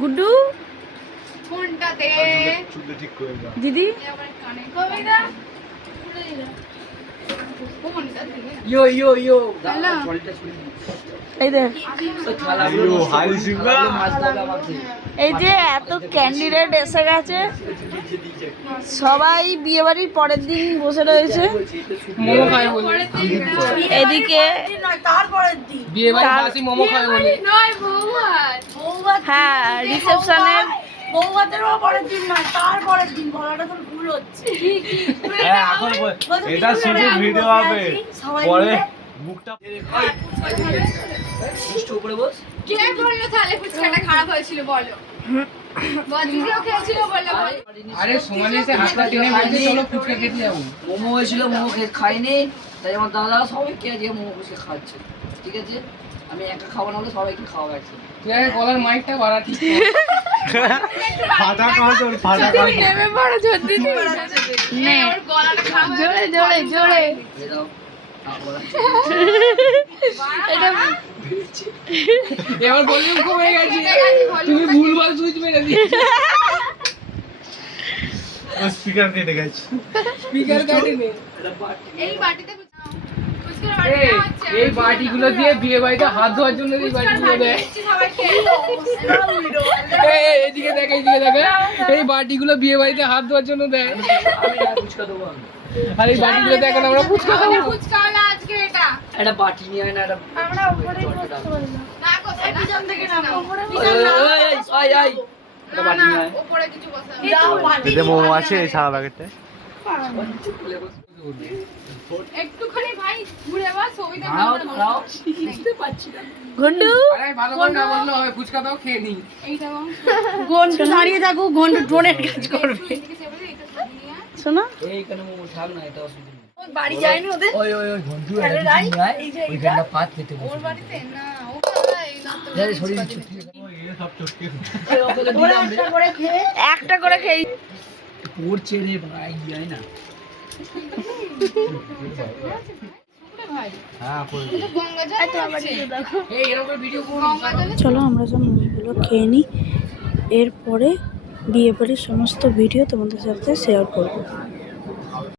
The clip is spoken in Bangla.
গুড্ডু ফোনটাতে দিদি ইয়ো ইয়ো ইয়ো এই দেখ এই যে এত ক্যান্ডিডেট এসে গেছে, সবাই বিয়ে বাড়ির পরের দিন বসে রয়েছে। মোমো খায় বলে এদিকে বিয়ে বাড়ি বাসি মোমো খায় বলে হ্যাঁ রিসেপশনের বৌভাতেরও পরের দিন নয়, তারপরের দিন বলাটা তো ভুল হচ্ছে। হ্যাঁ এখন এটা শুধু ভিডিও হবে, পরে মুখটা উপরে বস। কে বললো তাহলে ফুচকাটা খারাপ হয়েছিল বলো? বদিদিও খেয়েছিল বললো বলো। আরে সমানে এসে হাতটা টেনে বলছে চলো ফুচকা খেতে যাবো। মোমো হয়েছিল, মোমো খাইনি, তাই আমার দাদা সবাইকে আজকে মোমো বসে খাচ্ছে। ঠিক আছে, আমি একা খাবো না, হলে সবাইকে খাওয়াবো একসাথে। তুই আগে গলার মাইকটা বাড়া ঠিক ফাটা কাঁচর ফাটা কাঁচর নেমে পড়ো যদি নে ওর গলাটা খারাপ জোরে জোরে জোরে এই দাও, বলা এটা এবার ভলিউম কমে গেছে, তুমি ভুলভাল সুইচ মেরে দিয়েছো। স্পিকার কেটে গেছে। স্পিকার কাটেনি। এই বাটিতে ফুচকার এই বাটিটা হচ্ছে এই বাটিগুলো দিয়ে বিয়ে বাড়িতে হাত ধোয়ার জন্য এই বাটিগুলো দেয়। সবাইকে এই এদিকে দেখ, এইদিকে দেখ, এই বাটিগুলো বিয়ে বাড়িতে হাত ধোয়ার জন্য দেয়। আমি ফুচকা দেবো আমি। আর এই বাটিগুলো দেখ এখন আমরা ফুচকা খাবো। ফুচকা হলো আজকে এটা একটা বাটি নিয়ে আয় না, একটা আমরা উপরে বসতে পারি না। না কোথায় পিছন থেকে না, উপরে একটা বাটি নিয়ে আয়। উপরে কিছু বসা যাও বাটি এতে মোমো আছে এই সারা প্যাকেটে। একটুখানি ভাই ঘুরে বা ছবিটা দাঁড়াও, দাঁড়াও। বুঝতে পারছি না। গন্ডু আরে ভালো করে না বললে হবে, ফুচকা দাও খেয়ে নি। এইটা ঘন্টু দাঁড়িয়ে থাকুক, ঘন্টু ড্রোনের কাজ করবে। এদিকে চেপে দে, এটা সামনে নিয়ে আয়। শোনো এইখানে মোমো থাক না, এটা অসুবিধা নেই। ওই বাড়ি যায়নি ওদের। ওই ওই ওই ঘন্টু আরে রাই, এই যে এইটা। ওইখানটা পাত খেতে ওর বাড়িতে না ও খাওয়া এই না তো যাই সরিয়ে দিচ্ছি। সব চটকে ওরা একটা করে খেয়ে একটা করে খেয়ে পড়ছে রে ভাই, যাই না। হ্যাঁ করে তো গঙ্গা জল আছে এই এরকম করে ভিডিও করুন। গঙ্গা জলে চলো আমরা সব মোমোগুলো খেয়ে নিই, এরপরে বিয়ে বাড়ির সমস্ত ভিডিও তোমাদের সাথে শেয়ার করবো।